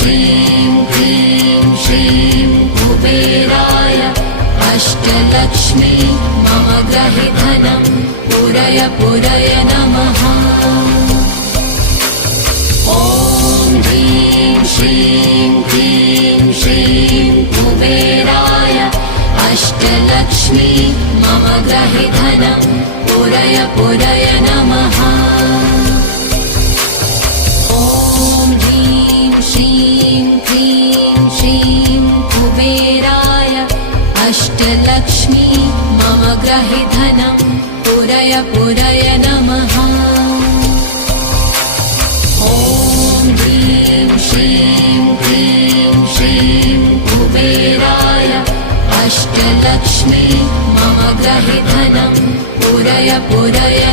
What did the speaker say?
श्रीं क्लीं श्रीं कुबेराय अष्टलक्ष्मी मम गृहे धनं पूरय पूरय नमः। ॐ ह्रीं श्रीं क्लीं श्रीं कुबेराय अष्टलक्ष्मी मम गृहे धनं पूरय पूरय नमः। ॐ ह्रीं श्रीं क्लीं श्रीं कुबेराय अष्टलक्ष्मी मम गृहे धनं पूरय पूरय नमः। ॐ ह्रीं श्रीं क्लीं श्रीं कुबेराय अष्टलक्ष्मी मम गृहे धनं पूरय पूरय